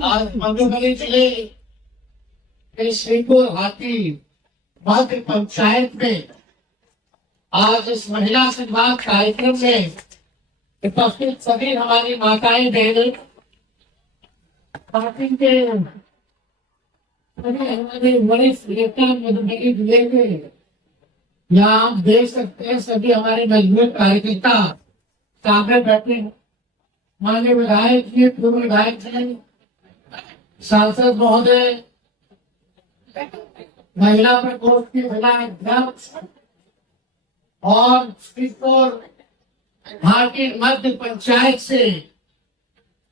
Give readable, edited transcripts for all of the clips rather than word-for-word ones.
आज मधुबनी जिले के श्रीपुर हाथी मध्य पंचायत में आज इस महिला संवाद कार्यक्रम में उपस्थित सभी हमारी माताएं बहनें, पार्टी के सभी हमारे वरिष्ठ नेता मधुबनी जिले के, यहाँ आप देख सकते हैं सभी हमारे मजबूत कार्यकर्ता सामने बैठे हैं। माननीय विधायक जी, पूर्व विधायक जी, सांसद महोदय, महिला प्रकोष्ठ की महिला अध्यक्ष और श्रीपुर हाटी मध्य पंचायत से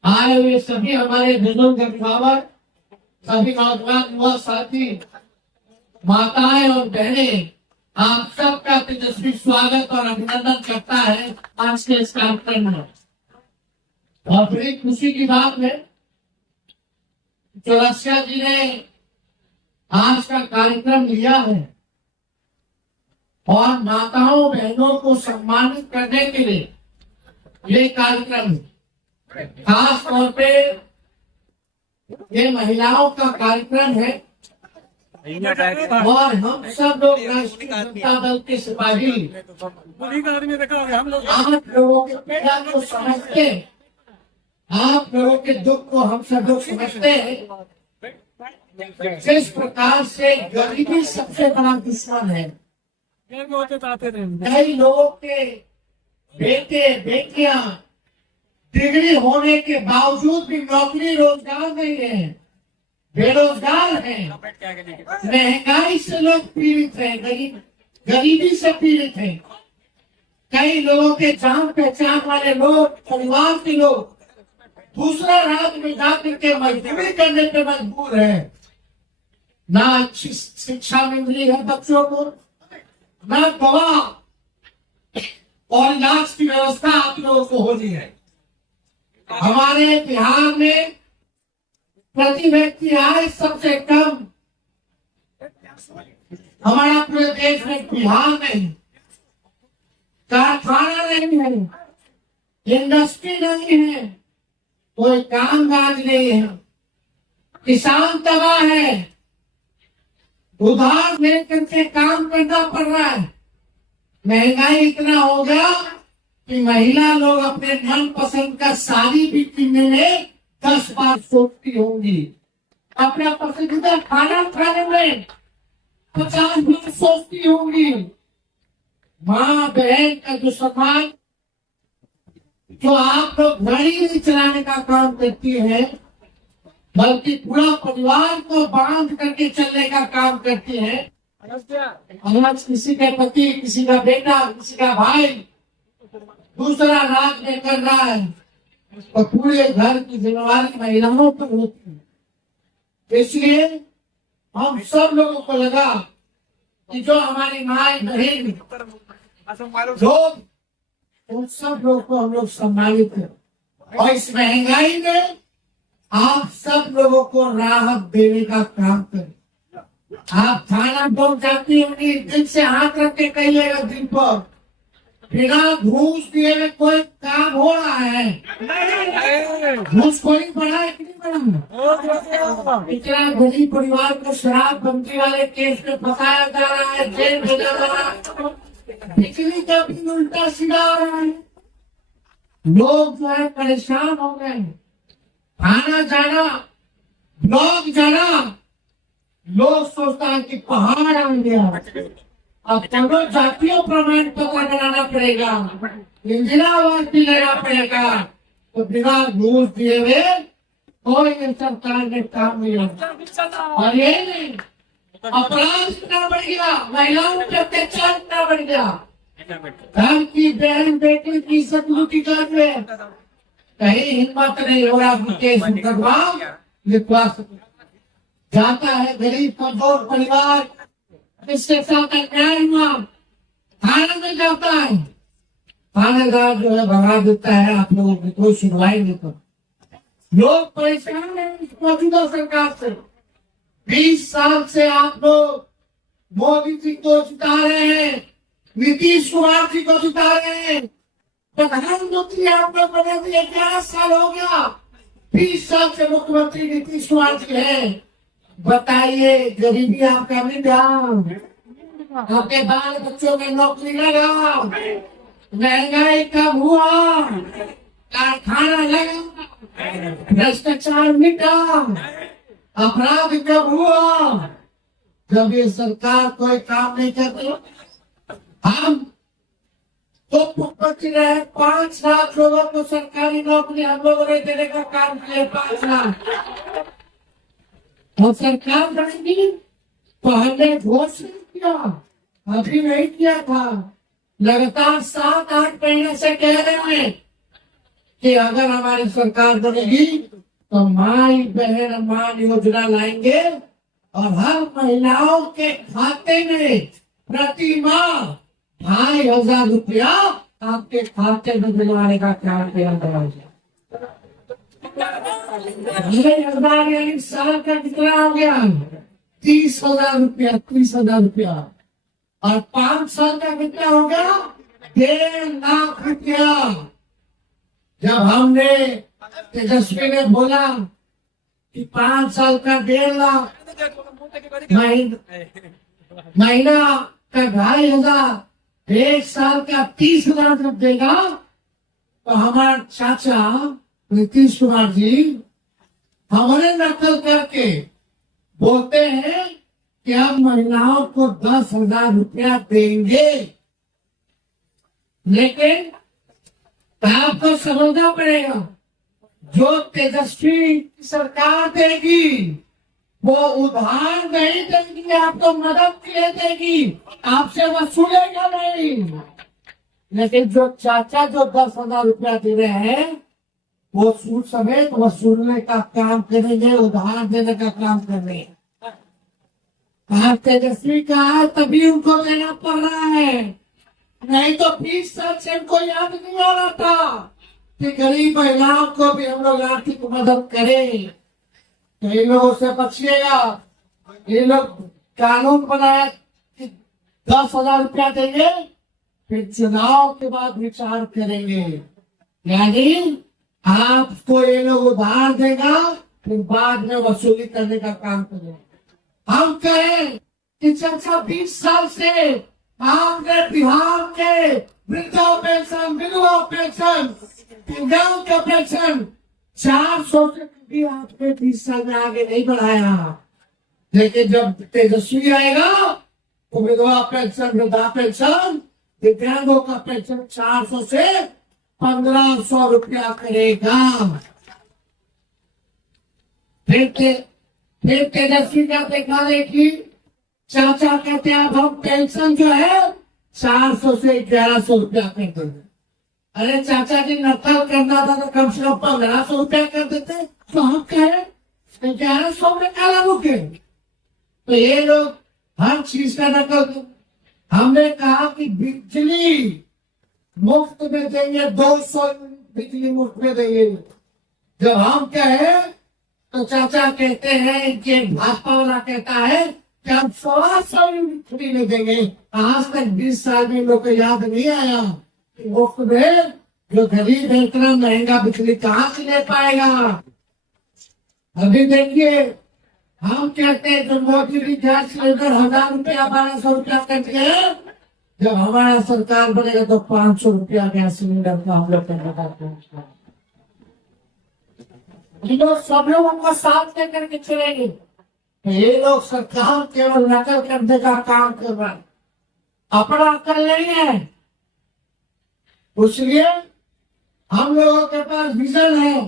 आए हुए सभी हमारे बुजुर्ग अभिभावक, सभी नौजवान युवा साथी, माताएं और बहनें, आप सबका तेजस्वी स्वागत और अभिनंदन करता है आज के इस कार्यक्रम में। और बड़ी खुशी की बात है चौरसिया जी ने आज का कार्यक्रम लिया है और माताओं बहनों को सम्मानित करने के लिए ये कार्यक्रम खास तौर पे ये महिलाओं का कार्यक्रम है और हम सब लोग राष्ट्रीय जनता दल के सिपाही आप लोगों के पीड़ा को समझते, आप लोगों के दुख को हम सब लोग समझते हैं। जिस प्रकार से गरीबी सबसे बड़ा दुश्मन है, कई लोगों के बेटे बेटियां डिग्री होने के बावजूद भी नौकरी रोजगार नहीं है, बेरोजगार हैं, महंगाई से लोग पीड़ित हैं, गरीबी से पीड़ित हैं। कई लोगों के जान पहचान वाले लोग, परिवार के लोग दूसरा राज्य में जाकर के मजदूरी करने पे मजबूर है। ना अच्छी शिक्षा मिल रही है बच्चों को, ना दवा और इलाज की व्यवस्था आप लोगों को हो रही है। हमारे बिहार में प्रति व्यक्ति आय सबसे कम हमारा पूरे देश में बिहार में, कारखाना नहीं है, इंडस्ट्री नहीं है, कोई कामकाज नहीं है, किसान तबाह है, उधार लेकर के काम करना पड़ रहा है। महंगाई इतना हो गया कि महिला लोग अपने मन पसंद का साड़ी भी किनने में 10 बार सोचती होंगी, अपना पसंदीदा खाना खाने में 50 बार सोचती होंगी। माँ बहन का जो सम्मान, जो आप लोग गाड़ी नहीं चलाने का काम करती है, बल्कि पूरा परिवार को बांध करके चलने का काम करती है। आज किसी का पति, किसी का बेटा, किसी का भाई दूसरा राज में कर रहा है और पूरे घर की जिम्मेवारी महिलाओं पर होती है। इसलिए हम सब लोगों को लगा कि जो हमारी माए बहन लोग, उन सब लोगों को हम लोग सम्मानित करें और इस महंगाई में आप सब लोगों को राहत देने का काम करें। आप थाना पहुंच जाती होंगी, दिन से हाथ रख के कहिएगा, दिन पर बिना घूस दिए में कोई काम हो रहा है? घूस कोई बढ़ा है कि नहीं बढ़ा? इतना गरीब परिवार को शराबबंदी वाले केस में फंसाया जा रहा है, जेल भेजा जा रहा है, बिजली का भी उल्टा सीधा हो रहा है। लोग जो है परेशान हो गए, थाना जाना, ब्लॉक जाना, लोग सोचता है कि पहाड़ आ गया। अब दोनों जातियों प्रमाण पत्र बनाना पड़ेगा, इंदिरा आवास भी लेना पड़ेगा, तो बिना घूस दिए हुए कोई सरकार ने काम नहीं होता। और ये नहीं, अपराध इतना बढ़ गया, महिलाओं पे अत्याचार इतना बढ़ गया, धर्म की बहन बेटी की इज्जत लूटी जा रही है। कहीं हिम्मत नहीं हो रहा केस करवाओ, लिखवा सके। जाता है गरीब कमजोर परिवार, इसके साथ अन्याय हुआ, थाने में जाता है, थानेदार जो है भगा देता है, आप लोगों की कोई सुनवाई नहीं करता। लोग परेशान है इस मौजूदा सरकार से। 20 साल से आप लोग मोदी जी को जिता रहे हैं, नीतीश कुमार जी को जिता रहे हैं, प्रधानमंत्री आप लोग बने हुए 11 साल हो गया, 20 साल से मुख्यमंत्री नीतीश कुमार जी है। बताइए, गरीबी आपका मिटा, आपके बाल बच्चों में नौकरी लगा, महंगाई कम हुआ, कारखाना लगा, भ्रष्टाचार मिटा, अपराध कम हुआ। जब ये सरकार कोई काम नहीं करती, हम तो मुख्यमंत्री रहे 5 लाख लोगों को सरकारी नौकरी हम लोगों ने देने का काम किया, 5 लाख। और सरकार बनेगी तो हमने घोषणा किया, अभी नहीं किया था, लगातार 7-8 महीने से कह रहे हैं कि अगर हमारी सरकार बनेगी तो माई बहन मान योजना लाएंगे और हर महिलाओं के खाते में प्रति माह 2,500 रुपया आपके खाते में दिलवाने का काम किया जाएगा। 2,000 यानी साल का कितना हो गया? 30,000 रुपया, 30,000 रुपया। और 5 साल का कितना हो गया? 1.5 लाख रुपया। जब हमने तेजस्वी ने बोला कि 5 साल का 1.5 लाख, महीना का 2,500, 1 साल का 30,000 जब देगा, तो हमारे चाचा नीतीश कुमार जी हमारे नकल करके बोलते हैं कि हम महिलाओं को 10,000 रुपया देंगे। लेकिन आपको समझना पड़ेगा, जो तेजस्वी सरकार देगी वो उधार नहीं देगी, आपको मदद के लिए देगी, आपसे वसूलेगा नहीं। लेकिन जो चाचा जो 10,000 रुपया दे रहे हैं वो सूद समेत वसूलने का काम करेंगे, उधार देने का काम करेंगे। आप तेजस्वी का है तभी उनको देना पड़ रहा है, नहीं तो 20 साल से उनको याद नहीं आ रहा था कि गरीब महिलाओं को भी हम लोग आर्थिक मदद करें। तो इन लोगों से बचिएगा। ये लोग कानून बनाया कि 10,000 रुपया देंगे, फिर चुनाव के बाद विचार करेंगे। यानी आपको ये लोग उधार देगा, फिर बाद में वसूली करने का काम करेंगे। हम कहें कि चाचा 20 साल से आपने बिहार के वृद्धा पेंशन, विधवा पेंशन, दिव्यांग का पेंशन 400 से भी आपने 20 साल में आगे नहीं बढ़ाया। लेकिन जब तेजस्वी आएगा तो विधवा पेंशन, वृद्धा पेंशन, दिव्यांगों का पेंशन 400 से 1,500 रुपया करेगा। फिर तेजस्वी का देखा देखी, चाचा कहते हैं अब हम पेंशन जो है 400 से 1,100 रुपया कर देंगे। अरे चाचा जी, नकल करना था तो कम से कम 1,500 रुपया कर देते। तो हम कहें 1,100 में काला रुके। तो ये लोग हर चीज का नकल। हमने कहा कि बिजली मुफ्त में देंगे, 200 बिजली मुफ्त में देंगे। जब हम कहे तो चाचा कहते हैं कि भाजपा वाला कहता है कि हम 1,100 फ्री नहीं देंगे। आज तक 20 साल में लोग को याद नहीं आया कि मुफ्त में जो गरीब है इतना महंगा बिजली कहाँ से ले पाएगा। अभी देखिए, हम कहते हैं जो मोदी जी गैस सिलेंडर 1,000 रुपया 1,200 रुपया कर दिए, जब हमारा सरकार बनेगा तो 500 रुपया गैस सिलेंडर का हम लोग करने लोग सब लोगों को साथ लेकर के चलेंगे। ये लोग सरकार केवल नकल करने का काम कर रहा है, अपना अकल नहीं है। इसलिए हम लोगों के पास विजन है,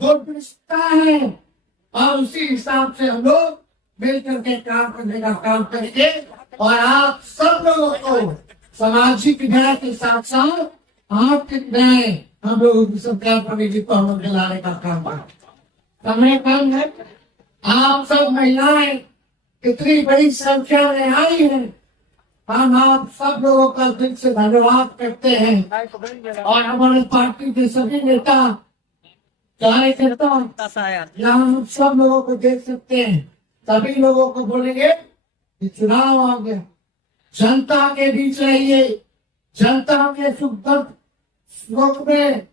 दूरदृष्टता है, और उसी हिसाब से हम लोग मिलकर के काम करने का काम करेंगे। और आप सब लोगों को सामाजिक न्याय के साथ साथ आर्थिक न्याय हम लोगों की सरकार बनेगी तो हम लोग दिलाने का काम करें। समय कम है, आप सब महिलाएं इतनी बड़ी संख्या में आई है, हम आप सब लोगों का दिल से धन्यवाद करते हैं। और हमारे पार्टी के सभी नेता, कार्यकर्ता, यहाँ हम सब लोगों को देख सकते हैं। सभी लोगों को बोलेंगे कि चुनाव आ गया, जनता के बीच रहिए, जनता के सुख दुख में,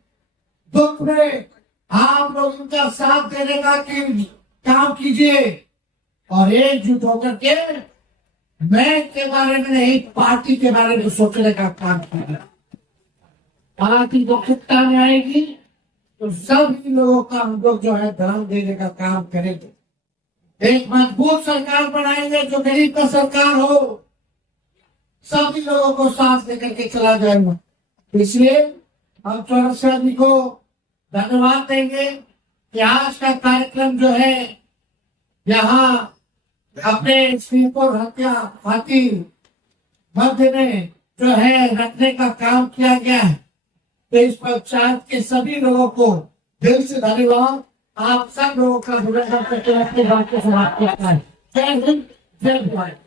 दुख में आप लोग उनका साथ देने का काम कीजिए और एकजुट होकर के मैं के बारे में नहीं, पार्टी के बारे में सोचने का काम कीजिए। पार्टी को सत्ता में आएगी तो सभी लोगों का हम लोग जो है ध्यान देने का काम करेंगे। एक मजबूत सरकार बनाएंगे जो गरीब का सरकार हो, सभी लोगों को साथ लेकर के चला जाएगा। इसलिए हम चौरसिया जी को धन्यवाद देंगे कि आज का कार्यक्रम जो है यहाँ अपने श्रीपुर हत्या हाथी मध्य में जो है रखने का काम किया गया है। तो इस पंचायत के सभी लोगों को दिल से धन्यवाद। आप सब लोगों का धन्यवाद करके अपनी बात को समाप्त करता है। जय हिंद, जय भारत।